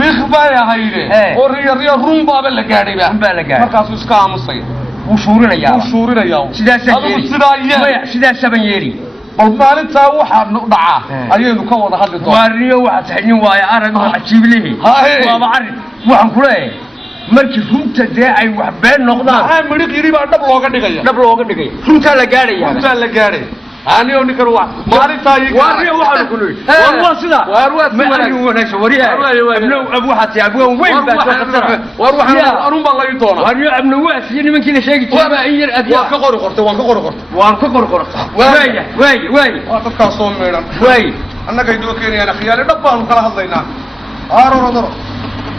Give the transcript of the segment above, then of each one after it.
بيخبايا هيري وريا روم باب اللي قاعد بقى مركز اسكام صي وشورنا يا سيدا سبن يري maalintaa waxaa dhaca ayaynu ka wada hadli doonaa waariyo waxa taxnin waaya arag ajiib leeyahay waaba arin waxaan ku leeyahay markii runta ay wax been noqdaan midhi qiri baa dhab looga dhigaya runta la gaaraya ani oo ninkan waa maalintaa waariyo waxa ku leeyahay waa sida ma arag wanaagsan wariya abnu waxa abwan weyn baa soo qatara waxaan anun baa la ii doonaa waariyo abnu waas iyo nimankii la sheegi jiray in yar adiga waan ka qori qortay waay waa dadkaas soo meeran annaga idoo keenayaan khiyaali dhab baanu kala hadlaynaa aaroro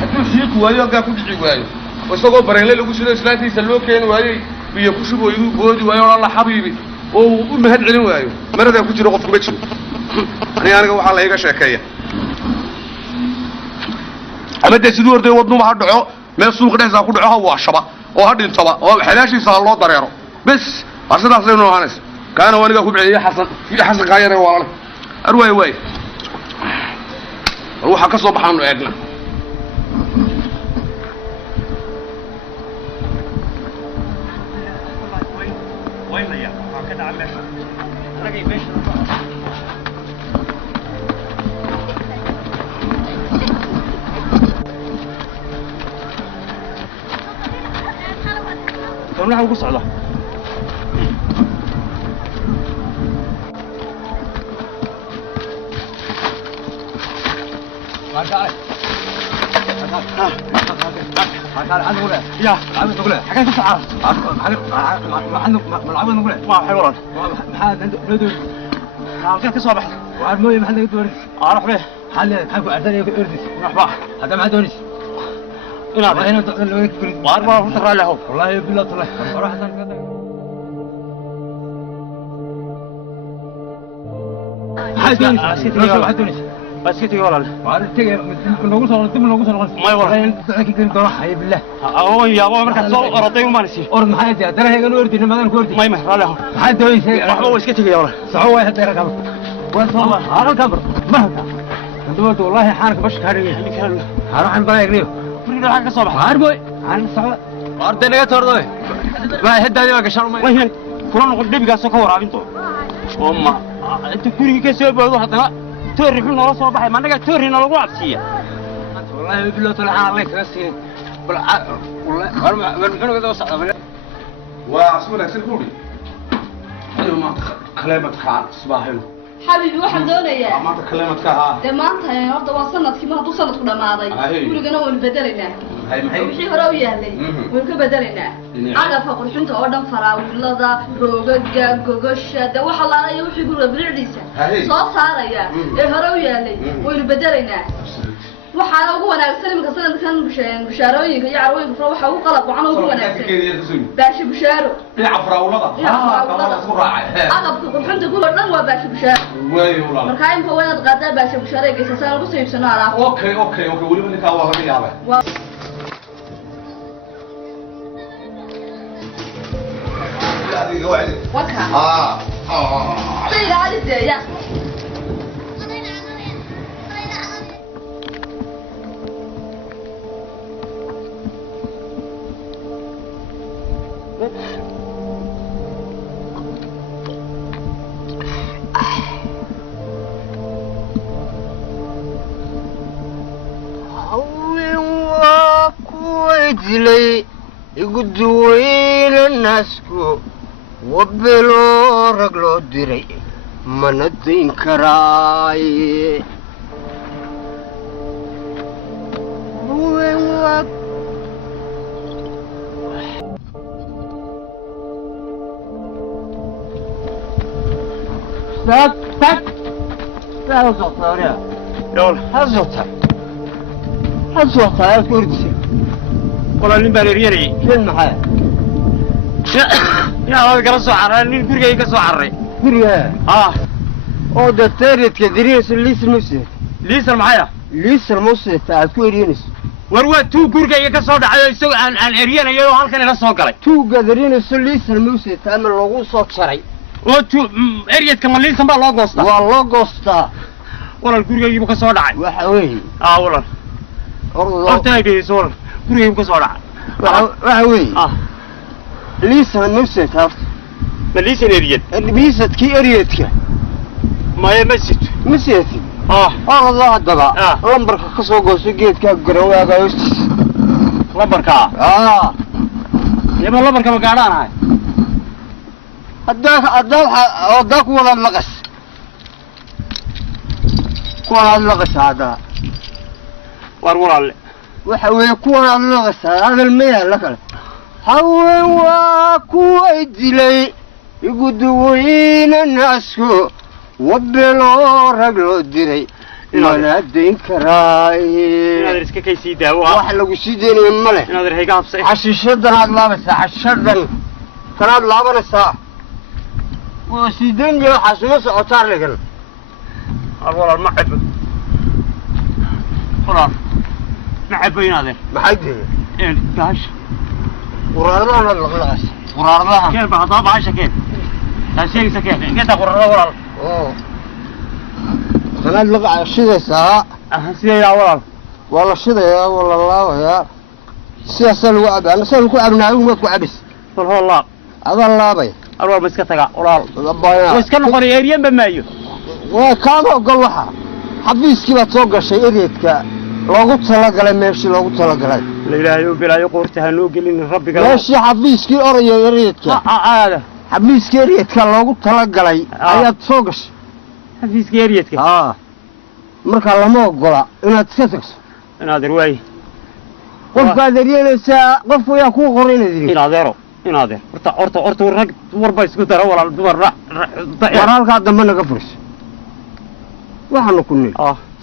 hadduu shiiku waayo halkaa ku dhici waayo isagoo bareele lagu shido islaantiisa loo keeni waayey biyo ku shubo iduu boodi waayo alla xabiibi oo u mahad celin waayo maradaa ku jiro qofku ma jiro aniga waxaa la iga sheekeeya ama dee siduu orday wadnuba ha dhaco meel suuq dhexsaa ku dhaco ha waashaba oo ha dhintaba oo xalaashiisa ha loo dareero bes waa sidaasay noo ahaanaysa kaana waa anigaa ku bixiyey xasan kaayare waalale arwaay waxaa ka soo baxaanu eegna waxaan ku socdaa يا عم تقول حاجه تسعه ملعب نقول ما حيوران هذا ندو كيف تصبح وعموي محل يدور اروح به حل حق عدني اردس روح هذا ما دونيش انا هنا تقول واربعه فتره له والله بالله طلع اروح حدونيش بس كتير ولا وعارف تيجي نقول ما يورا كتير تروح حي بالله أو يا أبو مركز صو أرضي وما نسي أرض محاجة ترى هي قالوا أرضي لما أنا كوردي ما يمه لا حد وين شيء راح بوش كتير يا ورا صعوة واحد ترى كبر والله هذا كبر ما هذا أنت والله حارك بش كاري هروح عن طريق ريو فريق الحق الصباح عاربوي عن صعوة أرضي نجا تردوي ما هدا دي ما كشروا ما وين كلنا نقول دبي قاسو كور عبينتو أما أنت كوري كسب بعض حتى توري حنا راسه بحي ما نجا توري نلقوا عبسية والله بالله طلع عليك راسي والله ما نحن كذا وصل وعسولك سلكوني أيوة ما كلامك عن صباحه حبيبي waxaan doonayaa ma kalamadka ha damaanta horta waa sanadkii ma haduu sanadku dhamaaday gurigana waan bedelaynaa wixii hore u yaalay waan ka bedelaynaa agabka qurxinta oo dhan faraawilada roogaga gogosha da waxa la leeyahay wixii guriga bilicdiisa soo saaraya ee hore u yaalay waan bedelaynaa waxaan ugu wanaagsan imika sanadkan bushaarooyinka iyo carwooyinka fara waxa ugu qalab wacan ugu wanaagsan baashi bushaaro dhinaca faraawilada isku raacay agabka qurxinta guriga dhan waa baashi bushaaro marka imka wanaad qaadaa baashi bushaaro ee geysasaan ugu soo iibsano alaab okay waliba ninkaa waa laga yaabay وكا سيدة هذه الدنيا هوي وكويدلي يقدوين الناسكو وبلو رجلو دري من الدين كراي ساك لا زوطة يا يلا هزوطة يا كردسي والله اللي بالريري فين معايا يا هذا قرصوا عرّي الفرقة يقصوا عرّي فرقة أو ده تاريت كدريس ليس المسيح ليس معايا ليس المسيح تاع كورينس warwa tuu gurigayga ka soo dhacayo isagoo aan eriyanayo oo halkan ila soo galay tuu gadarinayo liisan muuse taama lagu soo jaray oo tuu eriyadka ma liisan baa loo goostaa waa loo goostaa walal gurigaygu ka soo dhacay waxa weey walal horta ay dhigayso gurigaygu ka soo dhaca waxa weeye liisan nafsi taaf ma liisan eriyad liisadkii eriyadka maya masjid orada haddaba lambarka ka soo goosto geedkaa garawaaga hoostiisa lambarkaa yaba lambarka ma gaadhaanahay haddaa kuwadaad laqas haddaa war walaalle waxa weeye kuwanaad laqasa hadal ma yaalla kale haween waa kuway dilay igu duweyna naasku wabeloo rag loo diray mana dayn karaaye inaad iska kaysii daawo wax lagu sii deynayo ma leh inaad hayga habsay xashiishadan aad laabaysaa xashiishadan kanaad laabanaysaa waa sii deynaya waxaas uma socotaa legan walaal ma cabo walaal ma cabo inaadeen maxay dee gaasha quraaradahan aad laqlaqas quraaradahan keen ba haddaba baasha keen taa sheegaysa keen inta quraarada walaal kanaad laqa shidaysaa sidayaa walaal waa la shidayaa waa la laabayaa sidaasaa lagu cabaa anasaa lagu cabnaa adigu maad ku cabis bal hoo laab adaa laabay alwal ma iska tagaa walaal waa iska noqonay eryanba maayo waa kaama ogol waxa xafiiskii baad soo gashay ereedka loogu talagalay meeshii loogu talagalay la ilaahayo bilaayo qoorta ha noo gelin rabbiga meeshii xafiiskii orayo ereedka xafiiskii ereedka loogu talagalay ayaad soo gashay xafiiskii ereedka markaa lama ogola inaad iska tagso inaad irwaay qofkaad eryanaysaa qof ayaa kuu qoray inaad iri inaadeer horta rag warba isku dara walaal dumar war halkaa dambe naga furiso waxaanu ku nil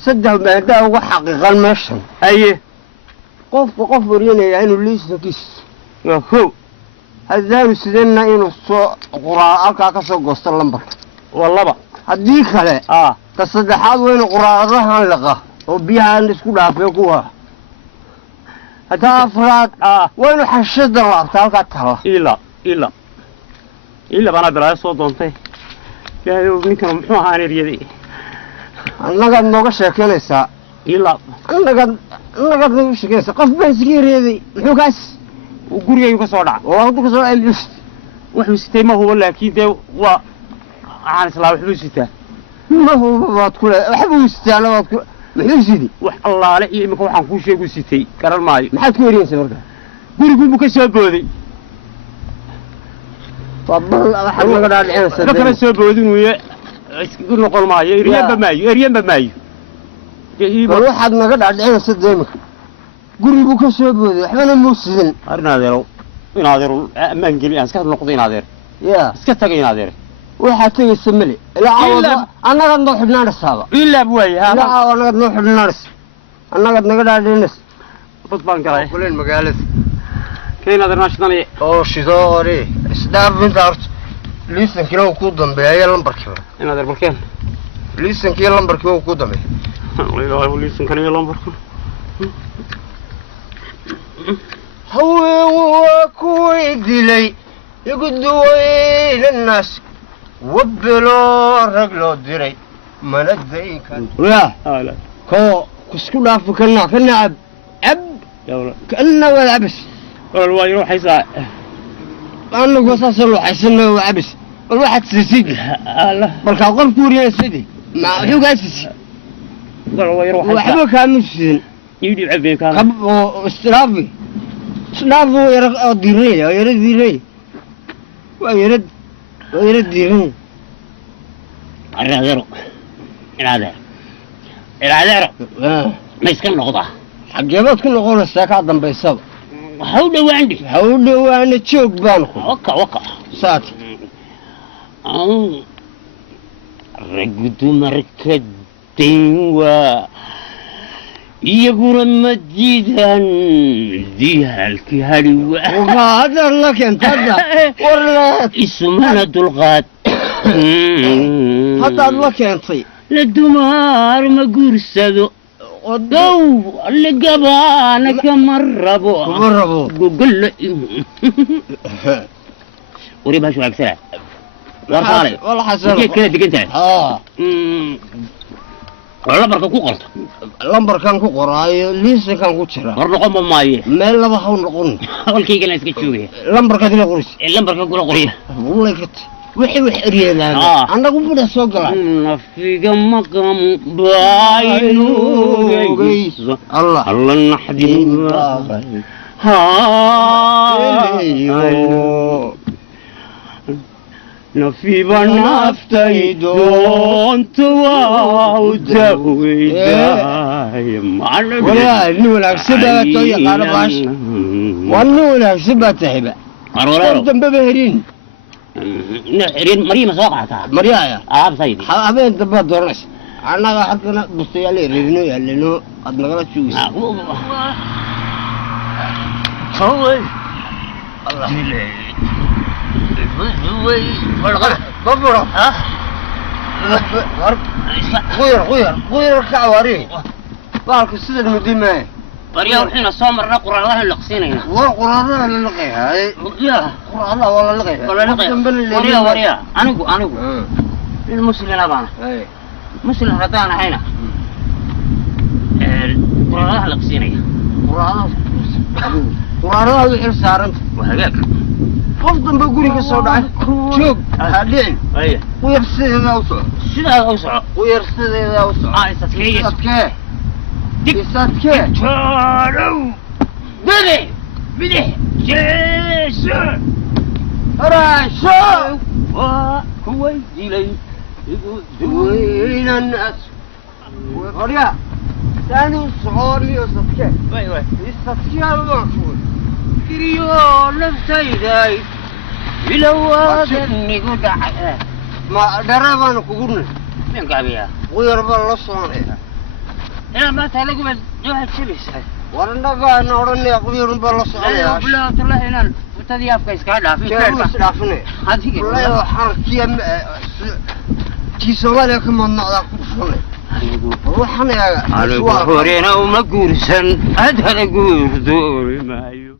saddex maadaa uga xaqiiqan meeshan aye qofka qof waryanaya inuu liisankiis ho haddaanu sideenna inuu soo halkaa ka soo goosto lambarka waa laba haddii kale ka saddexaad waa inuu quraaradahan liqa oo biyahaan isku dhaafee kuwa ta afraad waa inuu xashada laabta halkaa taala ila banaa bilaayo soo doontay ilaahay ninkan muxuu ahaan eryaday annagaad nooga sheekeynaysaa annagaad nooga sheekeynaysaa qof baan iska eryaday muxuu kaas gurigaygu ka soo dhaca oo ka soo dhacay wuxuu sitay ma hubo laakiin dee waa waxaan islaa waxbuu sitaa ma hubo baad ku leedahay waxbuu sitaa labaad ku muxuu sidi wax allaale iyo iminka waxaan kuu sheegu sitay garan maayo maxaad ku eriyeysa marka guriguunbuu ka soo booday waxaad naga dhaadhicinaysaa ma kala soo boodin weye noqon maayo eryanba maayo bal waxaad naga dhaadhicinaysa deemika guriguu ka soo booday waxbana muu sidin inaadeerow ammaan geli aan iska noqdo inaadeer iska taga inaadeer waxaad tegaysa male ilaa annagaad noo xidhnaanaysaaba ilaab waaye ilaa annagaad noo xidhnaanaysa annagaad naga dhaadhicinaysa bad baan galay kuleen magaalada keenaadeer naashidanaye oo shidoo hore isdhaafinta horta liisankiina uu ku dambeeya lambarkiiba inaadeer balkeen liisankii lambarkiiba uu ku dambeeya liisankan iyo lambarkan haween waa kuwii dilay igu duweyna naas wabeloo rag loo diray mana dayn karo koo kusku dhaafi ka nacab kana waad cabis walaal waa yaro waxaysaa anagu saasa looxaysana waa cabis bal waxaad siisid balkaa qof ku wariyaysidii muxuu kaa siisi waxba kaama siidin oo isdhaafi waa yaro diiranaya waa yaro diiranaya waa yaro diiranaya inaadeero ma iska noqdaa xageebaad ku noqonaysaa kaa dambaysaba ha u dhawaana joog baan ku waka saat raggu dumarka dayn waa iyaguna ma diidaan diyaalkii hadhi haddaad la keentadda isumana dulqaad haddaad la keentay la dumaar ma guursado odow la gabaana kama rabo gogolla wari baashu waagsana warqaalay kala degan tahay lambarka ku qorta lambarkan ku qoraayo liisankan ku jira war noqon ma maaye meel laba haw noqon halkaygana iska joogaya lambarka dina qoris lambarka kula qoriya wallahi kat wixii wax eriyada anagu bada soo galaa nafiga maqam baynu Allah Allah naxdin ha نفي بنفتي دونت واودوي دايم ولا نولا سبا توي قرباش ونولا سبا تهبا قرب بهرين نحرين مريم سوقعتها مريايا سيدي حبين دبا دورس انا حقنا بستيالي رينو يالنو قد نغلط شو هو الله بابورا ها غير كعواري بارك السيد المدينة طريقة الحين الصامر قرآن الله اللقسينينا قرآن الله اللقيها لا قرآن الله والله اللقيها والله اللقيها وريا أنا المسلمين أبانا مسلم هتانا هنا قرآن الله اللقسينينا قرآن الله وحير سارنت وهجاك قفضن بقولي كالصوت شوف هادين ويرسل إذا أوسع شنو أوسع ويرسل إذا أوسع يستكيه يستكيه شارو بدي جيسو راشو هو يلي دوين الناس وريا ثاني صغاري يستكيه يستكيه المعصول كريو لفتاي لو أدني قد ما دربان كقولنا من قابيها ويربى الله صانعها أنا ما تلاقي بس جوه الشبيس ورنا قا نورني أقويرن بالله صانعها لا تلا هنا وتدي أبغى إسكالا في كذا هذه لا حركيا تيسوا لكم من نعلق فلان روحنا يا وحورينا وما قرسن هذا نقول دوري ما يو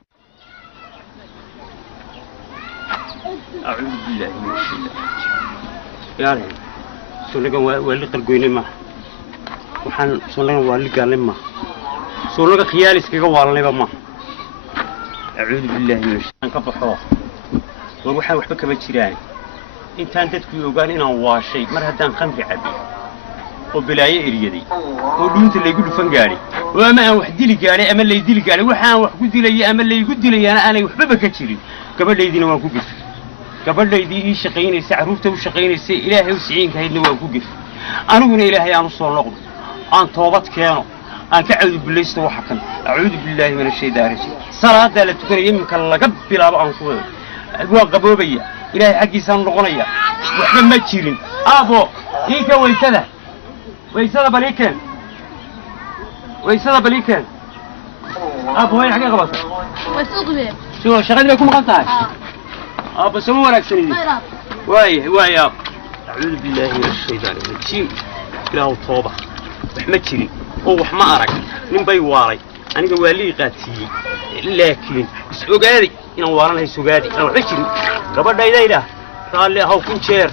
أعوذ بالله من الشيطان يا رجل سونك واللي تلقيني ما وحن سونك واللي قال ما سونك خيالي سكيك والله ما أعوذ بالله من الشيطان كفحوه وروحه وحبك بتشراني أنت تكوي وقال إنه واشي مرة دان خمر عبي وبلاي إريدي ودونت اللي يقول فنجاري وما وحدي لي قالي أما اللي يدي لي قالي وحنا وحقود لي أما اللي يقود لي أنا وحبك كتير قبل اللي يدينا وقوقف قبل اللي يدي شقيني سعروفته وشقيني سي إلهي وسعين كهيدنا وقوقف أنا قلنا إلهي أنا صور نقد أنا توبت كانوا أنا كأعوذ بالله استوى حكم أعوذ بالله من الشيطان الرجيم صلاة لا تكون يمكن الله قبل أبو أنصور قبوبية إلهي حقي سان رغنية وحنا ما تشيرين أبو إيك ويسده ويسده بليكن ويسده بليكن أبو وين حقي غلط ويسده شو شغال لكم غلطان أبو سمو وراك سنين واي أعوذ بالله من الشيطان الرجيم لا توبة وحنا تشيرين وح ما أرك من بيواري أنا جوالي قاتي لكن سوقادي إن وارنا سوقادي أنا عشري قبل دايدا قال لي هاو كنشير